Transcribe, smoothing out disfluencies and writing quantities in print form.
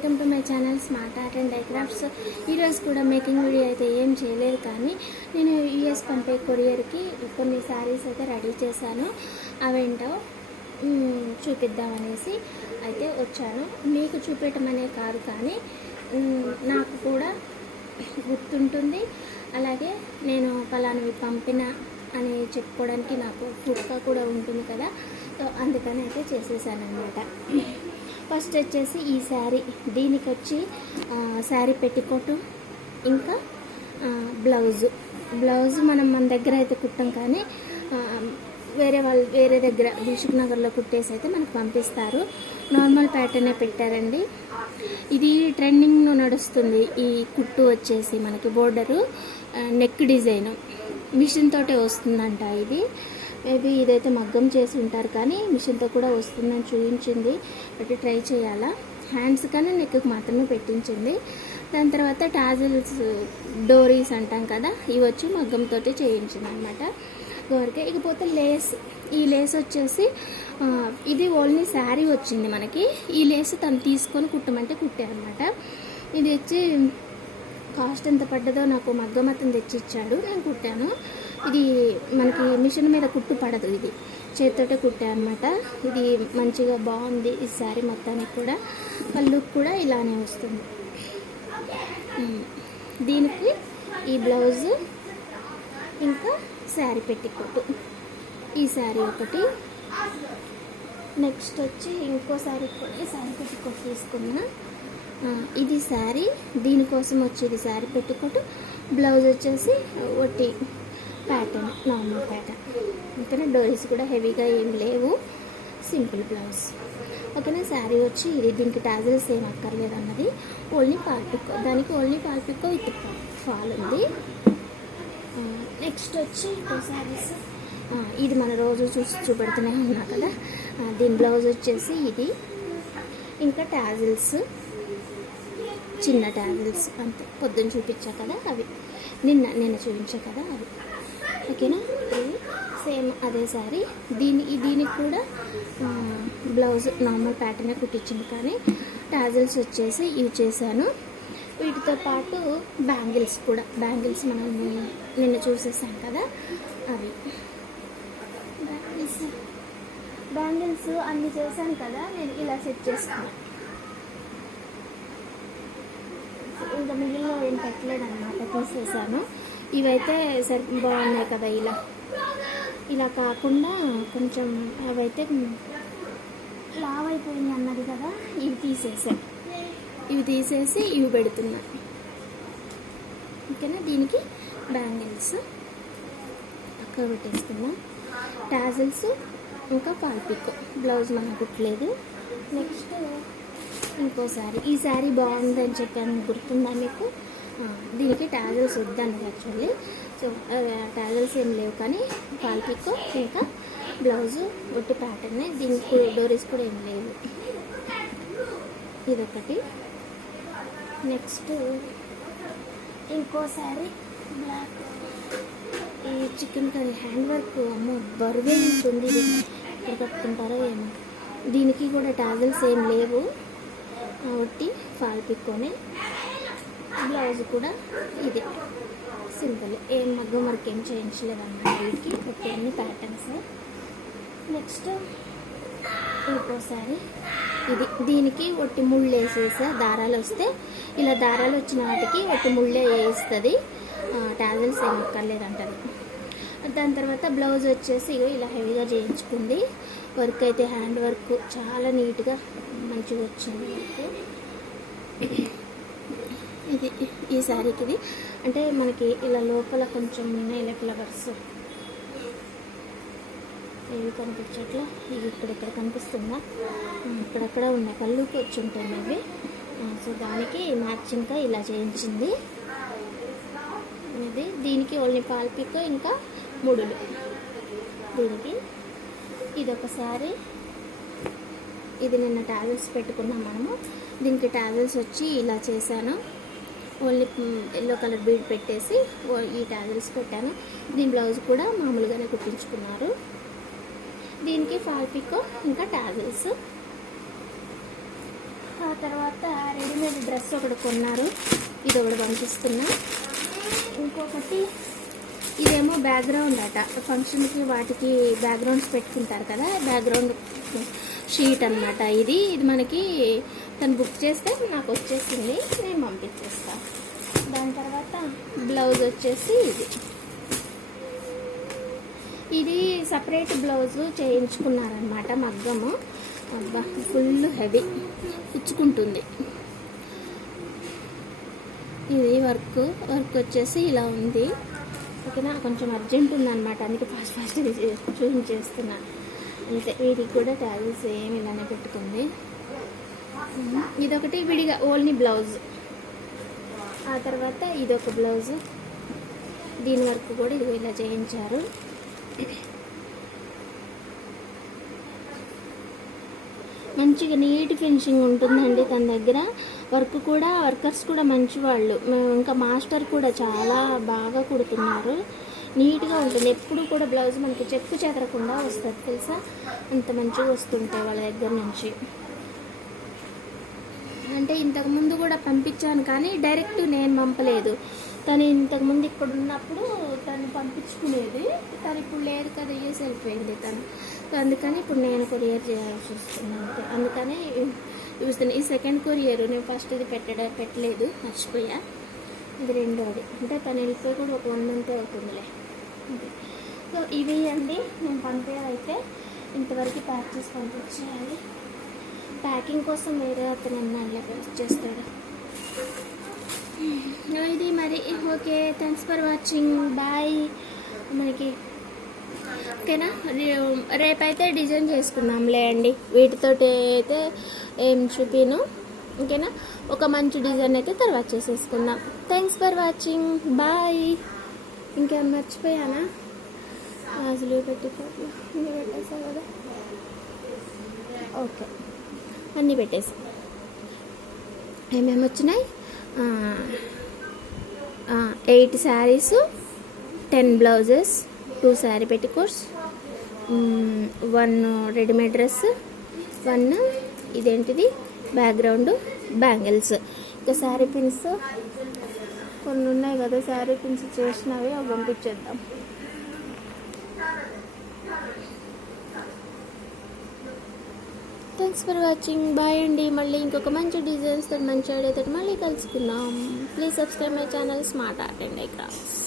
Welcome to my channel smart art and dye crafts. ఈరోజు కూడా making video అయితే ఏం చేయలేదు, కానీ నేను యూఎస్ పంపే కొరియర్కి కొన్ని శారీస్ అయితే రెడీ చేశాను. అవేంటో చూపిద్దామనేసి అయితే వచ్చాను. మీకు చూపించమనే కాదు, కానీ నాకు కూడా గుర్తుంటుంది. అలాగే నేను పలానవి పంపిన అని చెప్పుకోవడానికి నాకు ఫుడ్గా కూడా ఉంటుంది కదా, సో అందుకని అయితే చేసేసాను అనమాట. ఫస్ట్ వచ్చేసి ఈ శారీ, దీనికి వచ్చి శారీ పెట్టికోటు ఇంకా బ్లౌజ్ మన దగ్గర అయితే కుట్టాం, కానీ వేరే దగ్గర దిల్సుఖ్ నగర్లో కుట్టేసి అయితే మనకు పంపిస్తారు. నార్మల్ ప్యాటర్నే పెట్టారండి. ఇది ట్రెండింగ్లో నడుస్తుంది. ఈ కుట్టు వచ్చేసి మనకి బోర్డరు నెక్ డిజైన్ మిషన్ తోటే వస్తుందంట. ఇది మేబీ ఇదైతే మగ్గం చేసి ఉంటారు, కానీ మిషన్తో కూడా వస్తుందని చూపించింది. బట్ ట్రై చేయాలా. హ్యాండ్స్ కానీ నెక్కి మాత్రమే పెట్టించింది. దాని తర్వాత టాజిల్స్ డోరీస్ అంటాం కదా, ఇవి వచ్చి మగ్గంతో చేయించింది అనమాట గోరికే. ఇకపోతే ఈ లేస్ వచ్చేసి ఇది ఓన్లీ శారీ వచ్చింది మనకి. ఈ లేస్ తను తీసుకొని కుట్టమంటే కుట్టారనమాట. ఇది వచ్చి కాస్ట్ ఎంత పడ్డదో నాకు మగ్గం అతను తెచ్చిచ్చాడు, నేను కుట్టాను. ఇది మనకి మిషన్ మీద కుట్టు పడదు, ఇది చేతితోటే కుట్టా అనమాట. ఇది మంచిగా బాగుంది. ఈ శారీ మొత్తానికి కూడా లుక్ కూడా ఇలానే వస్తుంది. దీనికి ఈ బ్లౌజ్ ఇంకా శారీ పెట్టికొట్టు, ఈ శారీ ఒకటి. నెక్స్ట్ వచ్చి ఇంకో శారీ పెట్టికొట్టు తీసుకున్నా. ఇది శారీ, దీనికోసం వచ్చేది శారీ పెట్టికొట్టు. బ్లౌజ్ వచ్చేసి ఒట్టి ప్యాటర్న్, నార్మల్ ప్యాటర్న్. ఓకేనా, డోరీస్ కూడా హెవీగా ఏం లేవు, సింపుల్ బ్లౌజ్. ఓకేనా, శారీ వచ్చి ఇది. దీనికి టాజిల్స్ ఏం అక్కర్లేదు అన్నది, ఓన్లీ పాల్పిక్కో. దానికి ఓన్లీ పాల్పిక్కో విత్ ఫాల్ ఉంది. నెక్స్ట్ వచ్చి ఇంకో శారీస్, ఇది మన రోజు చూపెడుతూనే ఉన్నా కదా. దీని బ్లౌజ్ వచ్చేసి ఇది. ఇంకా టాజిల్స్, చిన్న టాజిల్స్ అంతే. పొద్దున్న చూపించా కదా అవి, నిన్న చూపించా కదా అవి. ఓకేనా, ఇది సేమ్ అదే శారీ. దీనికి కూడా బ్లౌజ్ నార్మల్ ప్యాటర్నే కుట్టించింది, కానీ టాజిల్స్ వచ్చేసి యూజ్ చేశాను. వీటితో పాటు బ్యాంగిల్స్ కూడా, బ్యాంగిల్స్ మనం నిన్న చూసేసాం కదా అవి. బ్యాంగిల్స్ అన్నీ చేశాను కదా, నేను ఇలా సెట్ చేసుకున్నాను. ఇంకా మిగిలిన ఏం పెట్టలేదు అనమాట, తీసేసాను. ఇవైతే బాగున్నాయి కదా, ఇలా కాకుండా కొంచెం అవైతే లావ్ అయిపోయింది అన్నది కదా, ఇవి తీసేసి ఇవి పెడుతున్నా. ఓకేనా, దీనికి బ్యాంగిల్స్ పక్క పెట్టేసుకున్నా. టాజిల్స్ ఇంకా పాల్పిక్కో. బ్లౌజ్ మనం కుట్టలేదు. నెక్స్ట్ ఇంకో శారీ, ఈ శారీ బాగుందని చెప్పాను, గుర్తుందా మీకు? దీనికి టాజిల్స్ వద్దండి యాక్చువల్లీ. సో టాజిల్స్ ఏం లేవు, కానీ పాల్పిక్కో ఇంకా బ్లౌజు ఒట్టి ప్యాటర్నే. దీనికి డోరీస్ కూడా ఏం లేవు. ఇదొకటి. నెక్స్ట్ ఇంకో శారీ బ్లాక్, ఈ చికెన్ కర్రీ హ్యాండ్ వర్క్. అమ్మో, బరువే ఉంటుంది. ఇది ఎక్కడ కట్టుకుంటారో ఏమో. దీనికి కూడా టాజిల్స్ ఏం లేవు, ఒట్టి పాల్పిక్కోనే. బ్లౌజ్ కూడా ఇది సింపుల్, ఏం మగ్గం వర్క్ ఏం చేయించలేదు అన్నమాట వీటికి, ఒట్టి అన్ని ప్యాటర్న్స్. నెక్స్ట్ ఇంకోసారి ఇది, దీనికి ఒట్టి ముళ్ళు వేసేసా. దారాలు వస్తే ఇలా దారాలు వచ్చిన వాటికి ఒట్టి ముళ్ళే వేస్తుంది, టాజిల్స్ ఏం అక్కర్లేదంటది. దాని తర్వాత బ్లౌజ్ వచ్చేసి ఇలా హెవీగా చేయించుకుంది. వర్క్ అయితే హ్యాండ్ వర్క్ చాలా నీట్గా మంచిగా వచ్చింది వర్క్. ఇది ఈ శారీకి ఇది అంటే మనకి ఇలా లోపల కొంచెం ఉన్నాయి ఫ్లవర్స్, ఇవి కనిపించట్లా. ఇవి ఇక్కడ కనిపిస్తుందా? ఇక్కడక్కడ ఉన్నాయి, కళ్ళుకి వచ్చి ఉంటాయి అవి. సో దానికి మ్యాచింగ్గా ఇలా చేయించింది ఇది. దీనికి ఓన్లీ పాల్పిక్కో ఇంకా ముడులు. దీనికి ఇదొక శారీ. ఇది నిన్న టాజిల్స్ పెట్టుకున్నాం మనము. దీనికి టాజిల్స్ వచ్చి ఇలా చేశాను, ఓన్లీ ఎల్లో కలర్ బీడ్ పెట్టేసి ఈ టాజిల్స్ పెట్టాను. దీని బ్లౌజ్ కూడా మామూలుగానే కుట్టించుకున్నారు. దీనికి పాల్పిక్కో ఇంకా టాజిల్స్. తర్వాత రెడీమేడ్ డ్రెస్ ఒకటి కొన్నారు, ఇది ఒకటి పంపిస్తున్నా. ఇంకొకటి ఇదేమో బ్యాక్గ్రౌండ్ అట, ఫంక్షన్కి వాటికి బ్యాక్గ్రౌండ్స్ పెట్టుకుంటారు కదా, బ్యాక్గ్రౌండ్ షీట్ అనమాట. ఇది మనకి తను బుక్ చేస్తే నాకు వచ్చేసింది, నేను పంపించేస్తాను. దాని తర్వాత బ్లౌజ్ వచ్చేసి ఇది సపరేట్ బ్లౌజ్ చేయించుకున్నారనమాట, మగ్గము. అబ్బా ఫుల్ హెవీ, కుచ్చుకుంటుంది. ఇది వర్క్ వచ్చేసి ఇలా ఉంది, ఓకేనా. కొంచెం అర్జెంట్ ఉందన్నమాట, అందుకే ఫాస్ట్ చూపించేస్తున్నా అంతే. వీటికి కూడా ట్యాగులు సేమ్ ఇలానే పెట్టుకుంది. ఇదొకటి విడిగా ఓన్లీ బ్లౌజ్. ఆ తర్వాత ఇదొక బ్లౌజ్, దీని వర్క్ కూడా ఇది ఇలా చేయించారు. మంచిగా నీట్ ఫినిషింగ్ ఉంటుందండి తన దగ్గర. వర్కర్స్ కూడా మంచి వాళ్ళు, ఇంకా మాస్టర్ కూడా చాలా బాగా కుడుతున్నారు, నీట్గా ఉంటుంది. ఎప్పుడు కూడా బ్లౌజ్ మనకి చెక్కు చెదరకుండా వస్తుంది తెలుసా, అంత మంచిగా వస్తుంటాయి వాళ్ళ దగ్గర నుంచి. అంటే ఇంతకుముందు కూడా పంపించాను కానీ డైరెక్ట్ నేను పంపలేదు. తను ఇంతకుముందు ఇక్కడ ఉన్నప్పుడు తను పంపించుకునేది, తను ఇప్పుడు లేదు కదా, యూస్ వెళ్ళిపోయింది తను. అందుకని ఇప్పుడు నేను కొరియర్ చేయాల్సి వస్తుంది, అందుకని చూస్తున్నాను. ఈ సెకండ్ కొరియర్, నేను ఫస్ట్ ఇది పెట్టలేదు, మర్చిపోయా. ఇది రెండోది, అంటే తను వెళ్ళిపోయి కూడా ఒక 1 month అవుతుందిలే. సో ఇవి అండి నేను పంపేవైతే. ఇంతవరకు ప్యాక్ చేసి పంపించేయాలి. ప్యాకింగ్ కోసం వేరే అతను అన్నాళ్ళ చేస్తాడు. ఇది మరి. Okay, thanks for watching, bye. మనకి ఓకేనా, రేపైతే డిజైన్ చేసుకుందాంలే అండి. వీటితోటి అయితే ఏం చూపిను, ఓకేనా. ఒక మంచి డిజైన్ అయితే తర్వాత చేసేసుకుందాం. Thanks for watching, bye. ఇంకేం మర్చిపోయానా, అసలు పెట్టేసా కదా. ఓకే, అన్నీ పెట్టేసి ఏమేమి వచ్చినాయి, 8 saris, 10 blouses, 2 sari petticoats, 1 readymade dress, 1 ఇదేంటిది బ్యాక్గ్రౌండ్ బ్యాంగిల్స్, ఇంకా శారీ పిన్స్ కొన్ని ఉన్నాయి కదా, శారీ పిన్స్ చేసినవి అవి పంపించేద్దాం. థ్యాంక్స్ ఫర్ వాచింగ్, బాయ్ అండి. మళ్ళీ ఇంకొక మంచి డిజైన్స్ తోటి, మంచి ఐడియాతో మళ్ళీ కలుసుకుందాం. Please subscribe my channel smart art and crafts.